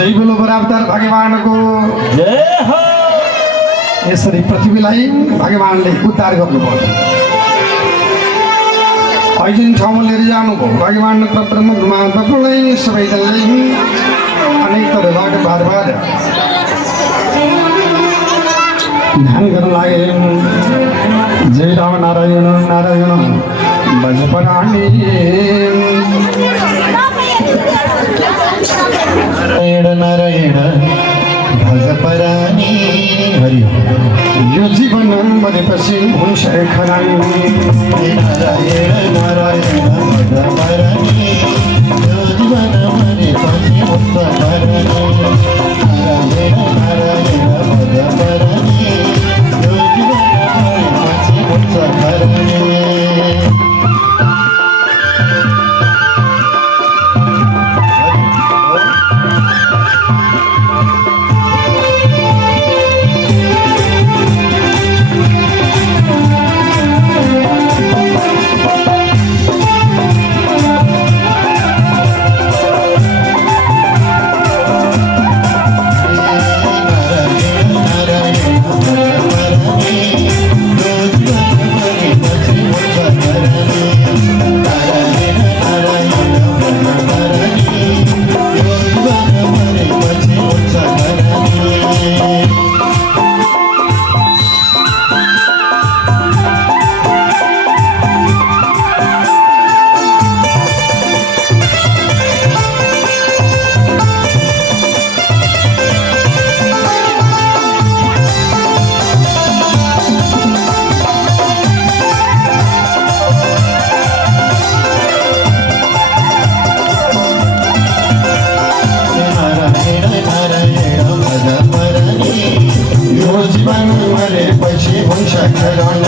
जय बोलो बराबर भगवानको जय हो। यसरी पृथ्वीलाई भगवानले उद्धार गर्नुभयो। जुन ठाउँमा लिएर जानुभयो भगवान परब्रह्म ब्रह्माण्डलाई सबैजनाले अनेक थरबाट बार ध्यान गर्न लागे। जय राम नारायण नारायण भजपराणी नारायण नारायण भजपराणी हरि। यो जीवन मरेपछि हुन्छ खरानी। नारायण नारायण भजपराणी यो जीवन मरेपछि हुन्छ खरानी। नारायण नारायण भजपराणी यो जीवन मरेपछि हुन्छ खरानी।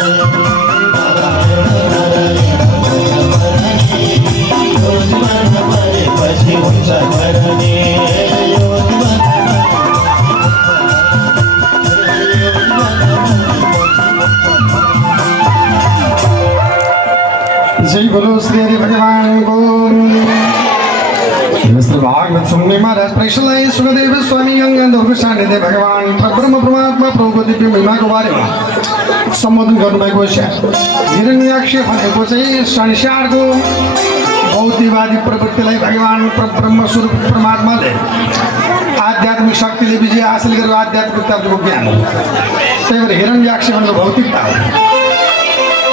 जय बोलो श्री हरि भगवान को। भागवत सुनने महाराज प्रेषलाई सुखदेव स्वामी गंगा सानिध्य दे भगवान ब्रह्म परमात्मा प्रभुको दिव्य महिमाको बारेमा सम्बोधन गर्नुभएको छ। हिरण्याक्ष भनेको चाहिँ संसारको भौतिकवादी प्रवृत्तिलाई भगवान ब्रह्म स्वरूप परमात्माले आध्यात्मिक शक्तिले विजय हासिल गरेको आध्यात्मिकताको ज्ञान हो। त्यही भएर हिरण्याक्ष भनेको भौतिकता हो।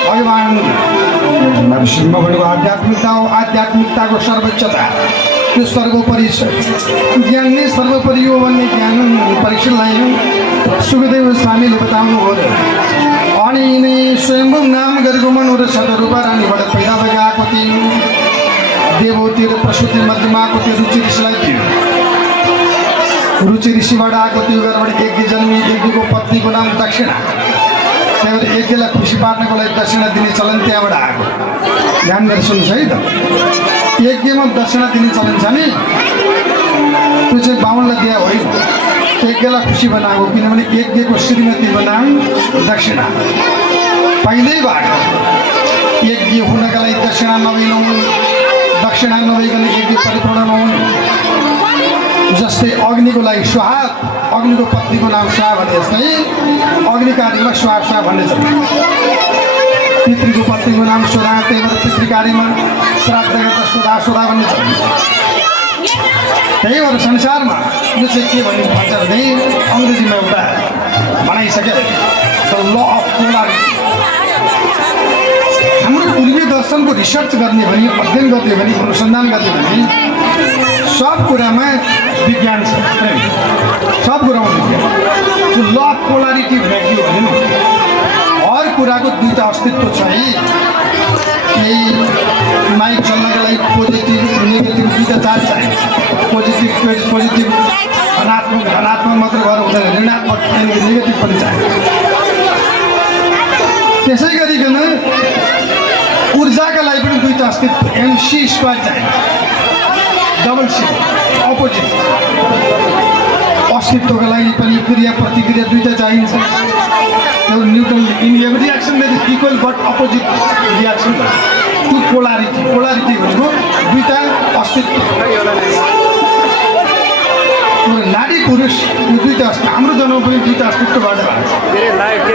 भगवान सिंह भनेको आध्यात्मिकता हो। आध्यात्मिकताको सर्वोच्चता त्यो सर्वोपरि छ। ज्ञान नै सर्वोपरि हो भन्ने ज्ञान परीक्षणलाई सुखदेव स्वामीले बताउनु हो। अनि यिनै स्वयम्भू नाम गरेको मनोर शतरूप रानीबाट पैदा भएर आएको थियो। देवती र प्रसुति मध्यमा आएको त्यो रुचि ऋषिलाई थियो। रुचि ऋषिबाट आएको त्यो घरबाट यज्ञ जन्मी। यज्ञको पत्नीको नाम दक्षिणा। त्यही भएर यज्ञलाई खुसी पार्नको लागि दक्षिणा दिने चलन त्यहाँबाट आएको। ध्यान गरेर सुन्नुहोस् है त। यज्ञमा दक्षिणा दिने चलन छ नि, त्यो चाहिँ बाहुनलाई दिए होइन, यज्ञलाई खुसी बनाएको। किनभने यज्ञको श्रीमतीको नाम दक्षिणा पहिल्यैबाट। यज्ञ हुनका लागि दक्षिणा नभइनौँ, दक्षिणा नभइकन यज्ञ परिपूर्ण नहुने। जस्तै अग्निको लागि स्वाहा, अग्निको पत्नीको नाम स्वाहा भने जस्तै अग्निकार्यमा स्वाहा स्वाहा भन्ने छ। पितृको पत्नीको नाम सोधा, त्यही भएर पितृकार्यमा श्राद्ध गर्दा सोधा सोधा भन्ने छ। त्यही भएर संसारमा यो चाहिँ के भन्ने भन्छ भने अङ्ग्रेजीमा एउटा भनाइसके द ल अफ पोलारिटी। हाम्रो पूर्वीय दर्शनको रिसर्च गर्ने भने, अध्ययन गर्ने भने, अनुसन्धान गर्ने भने सब कुरामा विज्ञान छ। सब कुरामा विज्ञान। त्यो ल अफ पोलारिटी भनेको के भने हर कुराको दुईवटा अस्तित्व छ है। केही माइक चल्नको लागि पोजिटिभ नेगेटिभ दुईवटा चार्ज चाहियो। पोजिटिभ धनात्मक मात्र भएर हुँदैन, ऋणात्मक नेगेटिभ पनि चाहियो। त्यसै गरिकन ऊर्जाका लागि पनि दुईवटा अस्तित्व MC² चाहियो। डबल C अपोजिट अस्तित्वका लागि पनि क्रिया प्रतिक्रिया दुईवटा चाहिन्छ। Newton in every reaction there is equal but opposite reaction. त्यो पोलारिटी भनेको दुईवटा अस्तित्व। पुरुष यो दुईटा अस्तित्व हाम्रो जन्म पनि दुईटा अस्तित्वबाट भएको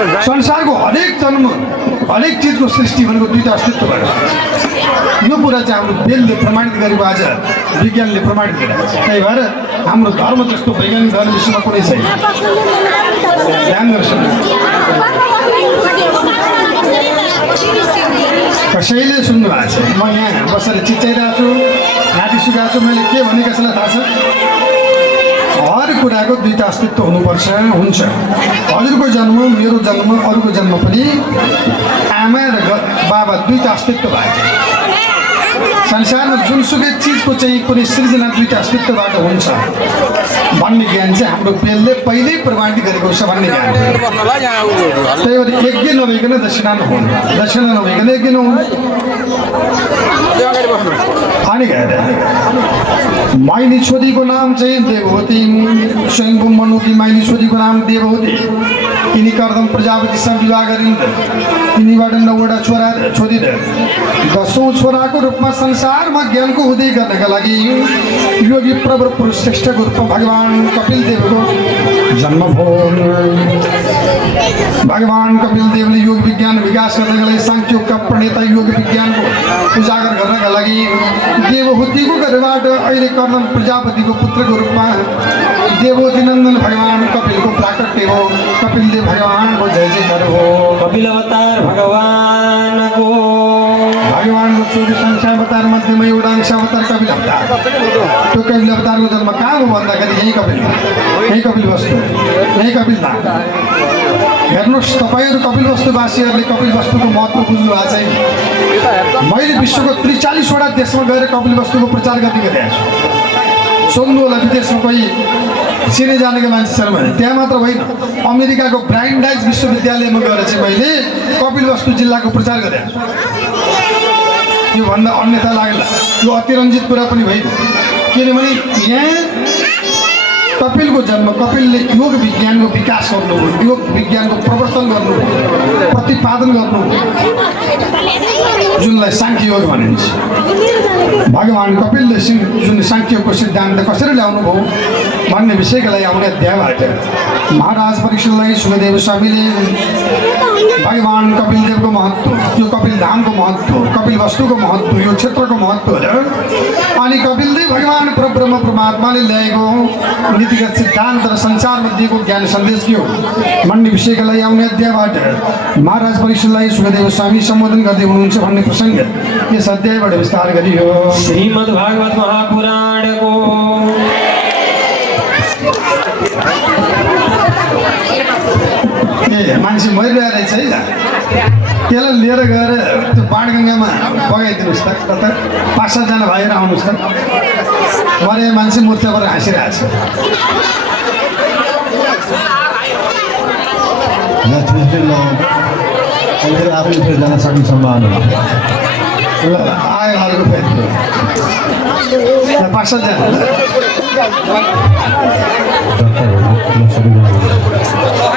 छ। संसारको हरेक जन्म हरेक चिजको सृष्टि भनेको दुईटा अस्तित्वबाट यो कुरा चाहिँ हाम्रो वेदले प्रमाणित गरेको आज विज्ञानले प्रमाणित गरेको छ। त्यही भएर हाम्रो धर्म जस्तो वैज्ञानिक धर्म विश्वमा कुनै छैन। ध्यान गर्छु, कसैले सुन्नु भएको छ म यहाँ बसेर चिच्याइरहेको छु, घाँटी सुकाएको छु, मैले के भने कसैलाई थाहा छ? हर कुराको दुईटा अस्तित्व हुनुपर्छ, हुन्छ। हजुरको जन्म, मेरो जन्म, अरूको जन्म पनि आमा र बाबा दुईटा अस्तित्व भएको छ। संसारमा जुनसुकै चिजको चाहिँ कुनै सृजना दुईटा अस्तित्वबाट हुन्छ भन्ने ज्ञान चाहिँ हाम्रो वेदले पहिल्यै प्रमाणित गरेको छ भन्ने ज्ञान। त्यही भएर यज्ञ नभइकन दक्षिणा नहुन्, दक्षिणा नभइकन यज्ञ नहुन्। अनि गएर माइली छोरीको नाम चाहिँ देवहूति, स्वयंभू मनुकी माइली छोरीको नाम देवहूति। यिनी कर्दम प्रजापतिसँग विवाह गरिन्। यिनीबाट 9वटा छोरा छोरी र 10औं छोराको रूपमा संसारमा ज्ञानको उदय गर्नका लागि योगी प्रवर पुरुष श्रेष्ठको रूपमा भगवान् कपिल देवको जन्म भयो। भगवान् कपिल देवले योग विज्ञान विकास गर्नका लागि साङ्ख्योगका प्रणेता योग विज्ञानको उजागर गर्नका लागि देवहूतिको गर्भबाट अहिले कर्दम प्रजापतिको पुत्रको रूपमा देवहूति नन्दन भगवान् कपिलको प्राकट्य हो। कपिल देव भगवानको जय जयकार हो। कपिल अवतार भगवानको 24 अंश अवतार मध्येमा एउटा अंश अवतार कपिल अवतार। त्यो कपिल अवतारको जन्म कहाँ हो भन्दाखेरि यही कपिल वस्तु, यही कपिल धाम। हेर्नुहोस्, तपाईँहरू कपिल वस्तुवासीहरूले कपिल वस्तुको महत्त्व बुझ्नु भएको छैन। मैले विश्वको 43वटा देशमा गएर कपिल वस्तुको प्रचार गर्ने गरिरहेको छु। सोध्नु होला विदेशमा कोही चिने जानेको मान्छेहरू भने, त्यहाँ मात्र होइन, अमेरिकाको ब्रान्डाइज विश्वविद्यालयमा गएर चाहिँ मैले कपिल वस्तु जिल्लाको प्रचार गरेको छु। यो भन्दा अन्यथा लाग्ला, यो अतिरञ्जित कुरा पनि होइन। किनभने यहाँ कपिलको जन्म, कपिलले योग विज्ञानको विकास गर्नुभयो, योग विज्ञानको प्रवर्तन गर्नुभयो, प्रतिपादन गर्नुभयो, जुनलाई साङ्ख्य योग भनिन्छ। भगवान् कपिलले जुन साङ्ख्यको सिद्धान्त कसरी ल्याउनु भयो भन्ने विषयको लागि आउने अध्यायबाट महाराज परीक्षितलाई सुखदेव स्वामीले भगवान् कपिल देवको महत्त्व, यो कपिल धामको महत्त्व, कपिल वस्तुको महत्त्व, यो क्षेत्रको महत्त्व अनि कपिलदेव भगवान् परब्रह्म परमात्माले ल्याएको नीतिगत सिद्धान्त र संसारमा दिएको ज्ञान सन्देश के हो भन्ने विषयका लागि आउने अध्यायबाट महाराज परीक्षितलाई सुखदेव स्वामी सम्बोधन गर्दै हुनुहुन्छ भन्ने प्रसङ्ग यस अध्यायबाट विस्तार गरियो। श्रीमद् भागवत महापुराणको मान्छे मरिरहेको रहेछ है, त्यसलाई लिएर गएर त्यो बाणगङ्गामा बगाइदिनुहोस् त। कता 5-7 जना भाइहरू आउनुहोस् त। मरे मान्छे मूर्तिबाट हाँसिरहेको छ। आफै फेरि जान सक्ने सम्भावना आयो अर्को फेरि 5-7 जना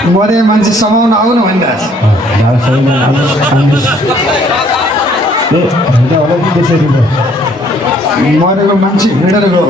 मरे मान्छे समाउन आउनु भनिरहेको छ। मरेको मान्छे हिँडेर गयो।